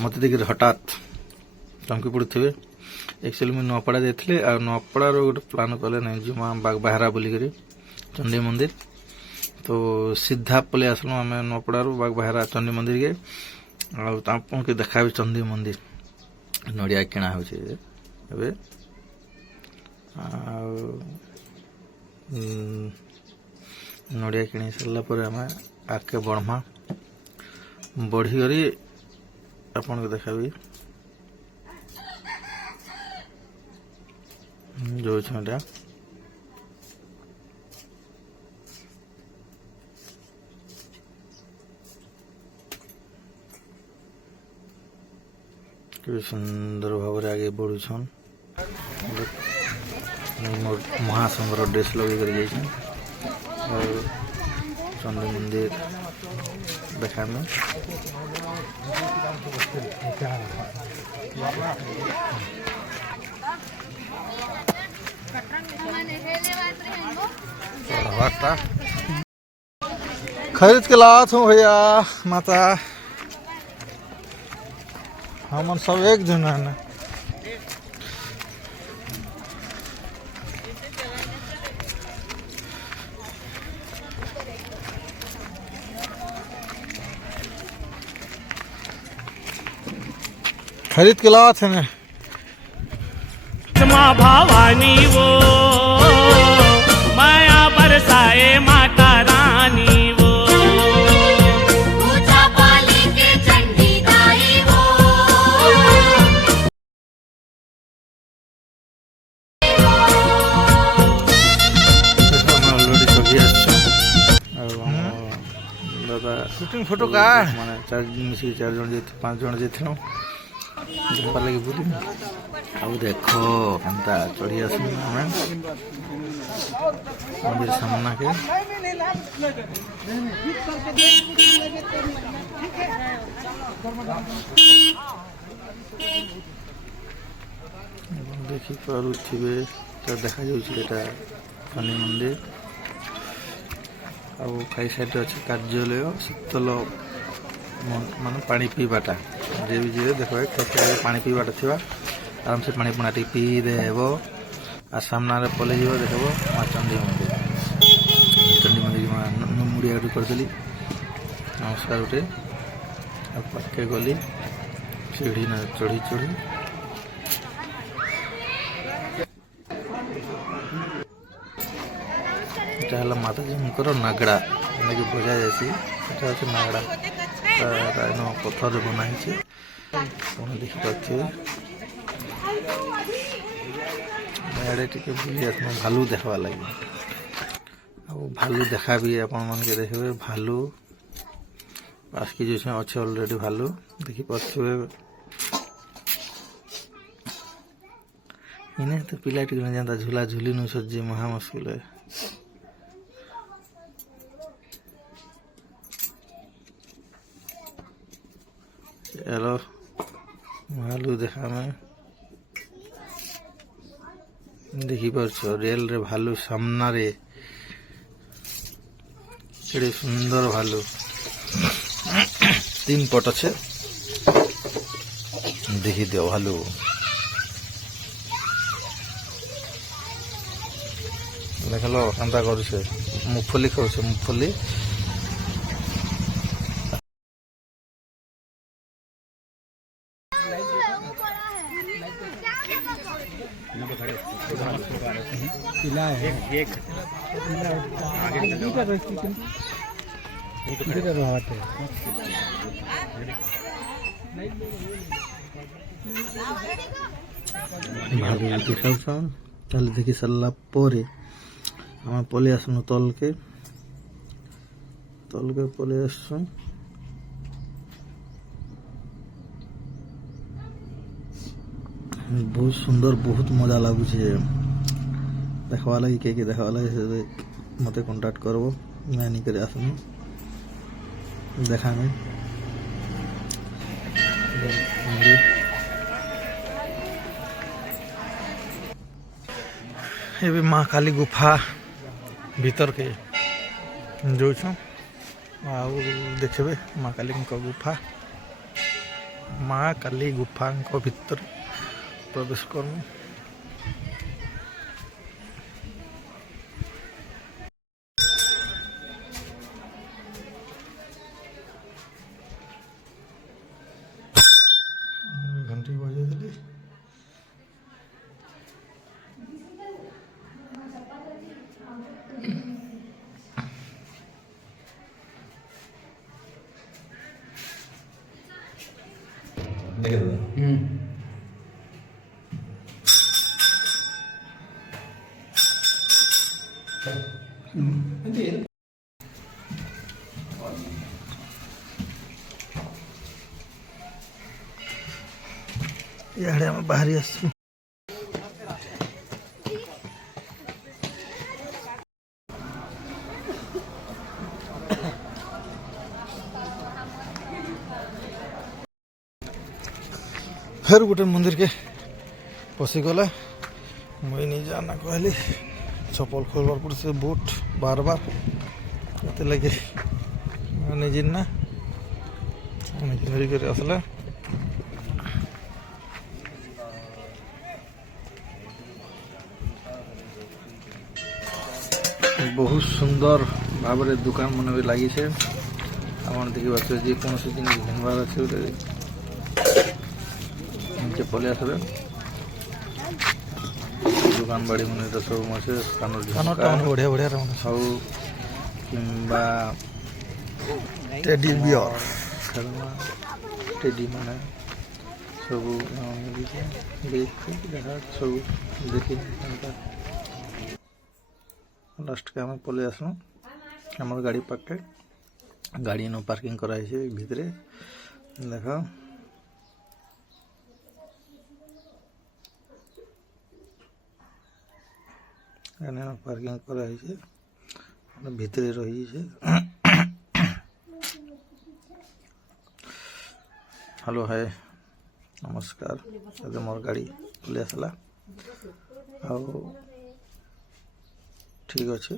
मत देखिए हठात चमकी पड़े एक्चुअली मुझे नपड़ा जाइए आ नपड़ार गोटे प्लान कले नहीं जुमा बागबाहरा बोलिक चंडी मंदिर तो सीधा पलि आसलु आम नपड़ारू बागबाहरा चंडी मंदिर के आपन के देखा चंडी मंदिर नड़िया किणा हो नड़िया किणी सारा पर आम आगे बढ़मा बढ़ी आपन को देखा जो छटा कि सुंदर भाव आगे बढ़ुन महासंघर ड्रेस लगे कर चंडी मंदिर देखा में खरीद के लात हूँ भैया माता हम सब एक जन है खरीद के लात है ना माँ भवानी वो माया बरसाए माता रानी वो पूजा पाली के चंडी दाई वो ऑलरेडी सभी दादा शूटिंग फोटो का माने 4 मिसी 4 जन 5 जन जेथिनो देखा लगे बुली अब देखो केनता चढ़ी आस मंदिर सामना के देखी पारे देखा जाटा शनि मंदिर आ खाई साइड अच्छे कार्यालय शीतल मान पानी पीवाटा जे भी जी देख पानी पीवाटा थी आराम से पानी पुना पी देव आ सामना पलि देख माँ चंडी मंदिर चंडी मंदिर मुड़िया गुटी करदेली नमस्कार गुटे पाखे गली सीढ़ी ना चढ़ी चढ़ी यहाँ माताजी नागड़ा कि बजा जाए नागड़ा पथर बनाई देखिपे आड़े टे बुली भालू देखा लगे भालू देखा भी आपण मन के देखे भालू आसकी जो अच्छे ऑलरेडी भालू देखिपे इन्हें तो पिला जाता झूला झूली नु सज्जी महा मुस्किल है चलो भालू देखा में देखिपार रियल रे भालू सामना रे केड़े सुंदर भालू 3 पट अच्छे देखी दियो भालू देख लो केनता कर मुफली खाऊ मुफली भालू देखा देखी सारा पर आम पलि आसनु तल के पलि आस बहुत सुंदर बहुत मजा लगुचे देखवा लगी के देखा लगे मत कांटेक्ट करबो मैं नहीं करे आसमी देखा में ये भी माँ काली गुफा भीतर के जो देखबे माँ काली गुफा ମା କାଲି ଗୁଫାଙ୍କ ଭିତରେ ପ୍ରବେଶ କରମୁ। ଘଣ୍ଟି ବଜେଇଦେଲି। ଇଆଡ଼େ ଆମେ ବାହାରି ଆସିଛୁ। फिर गोटे मंदिर के पशिगला मुई नहीं जाना कहली चप्पल खोलवार पड़े से बुट बार बार ये लगे नहीं जिन्ना धरिक आसला बहुत सुंदर भाव दुकान मन भी लगी है। आप देखी पारे जेकोसी जिन घिनबार अच्छे पलि आसबे दुकान बाड़ी मन सब अच्छे बढ़िया बढ़िया सब किंबा टेडी बियर खेलना टेडी मान सब सब देखी लास्ट के आम पलि आसलु आम गाड़ी पाखे गाड़ी न पार्किंग कराई भितर देख पार्किंग कराई भितर रही हेलो हाय नमस्कार मोर गाड़ी पलि आसला आ ठीक अच्छे।